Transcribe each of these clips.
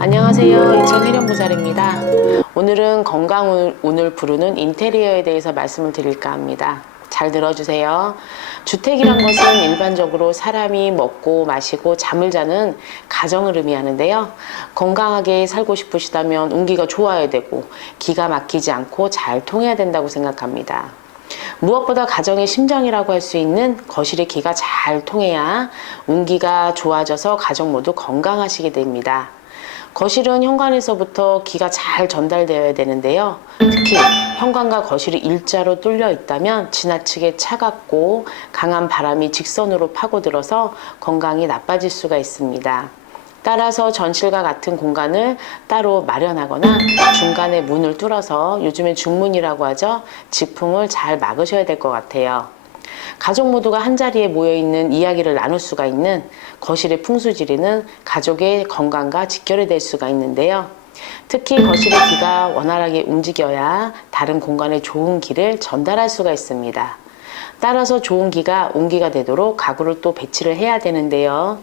안녕하세요. 인천 해령보살입니다. 오늘은 건강 운을 부르는 인테리어에 대해서 말씀을 드릴까 합니다. 잘 들어주세요. 주택이란 것은 일반적으로 사람이 먹고 마시고 잠을 자는 가정을 의미하는데요. 건강하게 살고 싶으시다면 운기가 좋아야 되고 기가 막히지 않고 잘 통해야 된다고 생각합니다. 무엇보다 가정의 심장이라고 할 수 있는 거실의 기가 잘 통해야 운기가 좋아져서 가정 모두 건강하시게 됩니다. 거실은 현관에서부터 기가 잘 전달되어야 되는데요. 특히 현관과 거실이 일자로 뚫려 있다면 지나치게 차갑고 강한 바람이 직선으로 파고들어서 건강이 나빠질 수가 있습니다. 따라서 전실과 같은 공간을 따로 마련하거나 중간에 문을 뚫어서 요즘엔 중문이라고 하죠. 직풍을 잘 막으셔야 될 것 같아요. 가족 모두가 한 자리에 모여 있는 이야기를 나눌 수가 있는 거실의 풍수지리는 가족의 건강과 직결이 될 수가 있는데요. 특히 거실의 기가 원활하게 움직여야 다른 공간에 좋은 기를 전달할 수가 있습니다. 따라서 좋은 기가 온기가 되도록 가구를 또 배치를 해야 되는데요.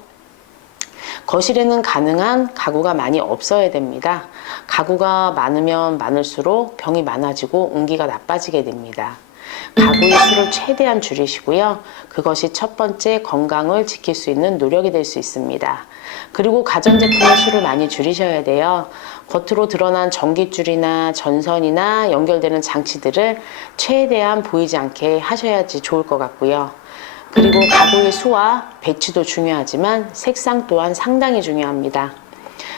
거실에는 가능한 가구가 많이 없어야 됩니다. 가구가 많으면 많을수록 병이 많아지고 운기가 나빠지게 됩니다. 가구의 수를 최대한 줄이시고요. 그것이 첫 번째 건강을 지킬 수 있는 노력이 될 수 있습니다. 그리고 가전제품의 수를 많이 줄이셔야 돼요. 겉으로 드러난 전기줄이나 전선이나 연결되는 장치들을 최대한 보이지 않게 하셔야지 좋을 것 같고요. 그리고 가구의 수와 배치도 중요하지만 색상 또한 상당히 중요합니다.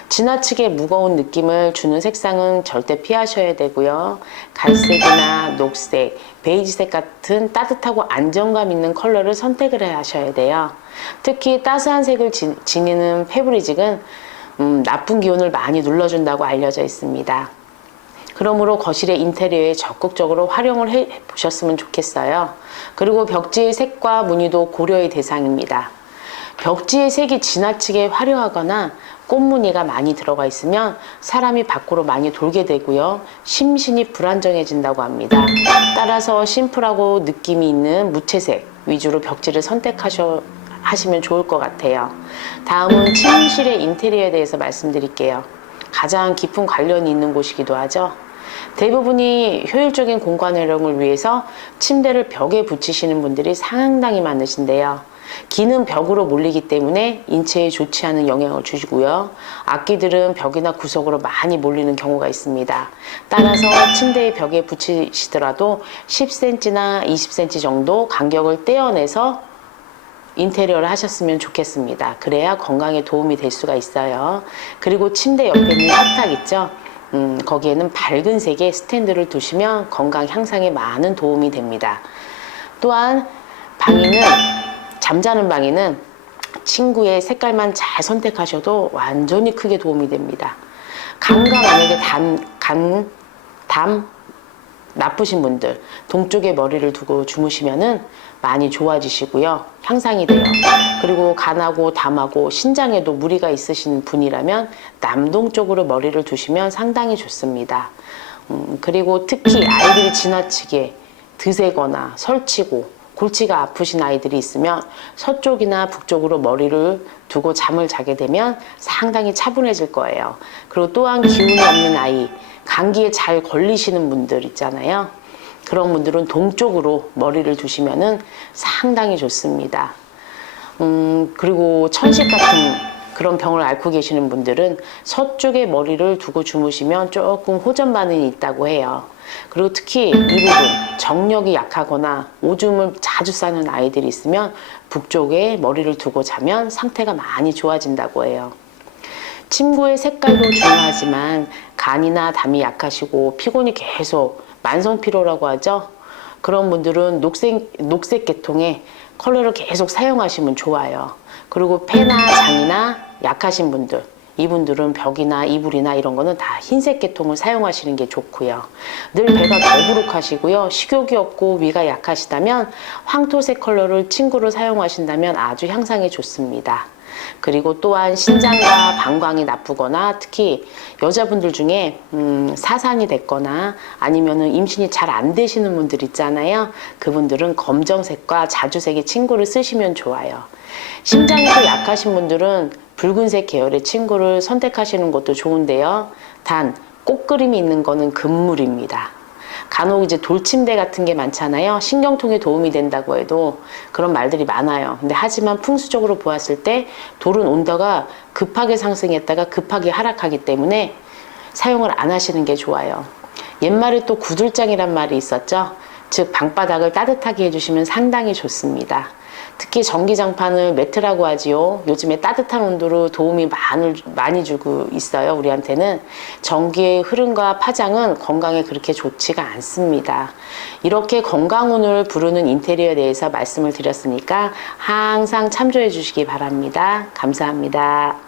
지나치게 무거운 느낌을 주는 색상은 절대 피하셔야 되고요. 갈색이나 녹색, 베이지색 같은 따뜻하고 안정감 있는 컬러를 선택을 해 하셔야 돼요. 특히 따스한 색을 지, 지니는 페브리직은 음, 나쁜 기운을 많이 눌러준다고 알려져 있습니다. 그러므로 거실의 인테리어에 적극적으로 활용을 해 보셨으면 좋겠어요. 그리고 벽지의 색과 무늬도 고려의 대상입니다. 벽지의 색이 지나치게 화려하거나 꽃무늬가 많이 들어가 있으면 사람이 밖으로 많이 돌게 되고요. 심신이 불안정해진다고 합니다. 따라서 심플하고 느낌이 있는 무채색 위주로 벽지를 선택하셔 하시면 좋을 것 같아요. 다음은 침실의 인테리어에 대해서 말씀드릴게요. 가장 깊은 관련이 있는 곳이기도 하죠. 대부분이 효율적인 공간 활용을 위해서 침대를 벽에 붙이시는 분들이 상당히 많으신데요. 기는 벽으로 몰리기 때문에 인체에 좋지 않은 영향을 주시고요. 악기들은 벽이나 구석으로 많이 몰리는 경우가 있습니다. 따라서 침대의 벽에 붙이시더라도 10cm나 20cm 정도 간격을 떼어내서 인테리어를 하셨으면 좋겠습니다. 그래야 건강에 도움이 될 수가 있어요. 그리고 침대 옆에 있는 식탁 있죠? 음, 거기에는 밝은 색의 스탠드를 두시면 건강 향상에 많은 도움이 됩니다. 또한 방에는 잠자는 방에는 친구의 색깔만 잘 선택하셔도 완전히 크게 도움이 됩니다. 간과 만약에 담, 간, 담 나쁘신 분들 동쪽에 머리를 두고 주무시면은 많이 좋아지시고요. 향상이 돼요. 그리고 간하고 담하고 신장에도 무리가 있으신 분이라면 남동쪽으로 머리를 두시면 상당히 좋습니다. 음, 그리고 특히 아이들이 지나치게 드세거나 설치고 골치가 아프신 아이들이 있으면 서쪽이나 북쪽으로 머리를 두고 잠을 자게 되면 상당히 차분해질 거예요. 그리고 또한 기운이 없는 아이, 감기에 잘 걸리시는 분들 있잖아요. 그런 분들은 동쪽으로 머리를 두시면은 상당히 좋습니다. 음, 그리고 천식 같은 그런 병을 앓고 계시는 분들은 서쪽에 머리를 두고 주무시면 조금 호전 반응이 있다고 해요. 그리고 특히 이 부분 정력이 약하거나 오줌을 자주 싸는 아이들이 있으면 북쪽에 머리를 두고 자면 상태가 많이 좋아진다고 해요. 침구의 색깔도 중요하지만 간이나 담이 약하시고 피곤이 계속 만성 피로라고 하죠. 그런 분들은 녹색 녹색 계통의 컬러를 계속 사용하시면 좋아요. 그리고 폐나 장이나 약하신 분들 이분들은 벽이나 이불이나 이런 거는 다 흰색 계통을 사용하시는 게 좋고요. 늘 배가 더부룩하시고요. 식욕이 없고 위가 약하시다면 황토색 컬러를 친구로 사용하신다면 아주 향상에 좋습니다. 그리고 또한 신장과 방광이 나쁘거나 특히 여자분들 중에 음, 사산이 됐거나 아니면은 임신이 잘 안 되시는 분들 있잖아요. 그분들은 검정색과 자주색의 친구를 쓰시면 좋아요. 심장이 또 약하신 분들은 붉은색 계열의 친구를 선택하시는 것도 좋은데요. 단, 꽃그림이 있는 거는 금물입니다. 간혹 이제 돌침대 같은 게 많잖아요. 신경통에 도움이 된다고 해도 그런 말들이 많아요. 근데 하지만 풍수적으로 보았을 때 돌은 온도가 급하게 상승했다가 급하게 하락하기 때문에 사용을 안 하시는 게 좋아요. 옛말에 또 구들장이란 말이 있었죠. 즉 방바닥을 따뜻하게 해주시면 상당히 좋습니다. 특히 전기장판을 매트라고 하지요. 요즘에 따뜻한 온도로 도움이 많을, 많이 주고 있어요. 우리한테는 전기의 흐름과 파장은 건강에 그렇게 좋지가 않습니다. 이렇게 건강운을 부르는 인테리어에 대해서 말씀을 드렸으니까 항상 참조해 주시기 바랍니다. 감사합니다.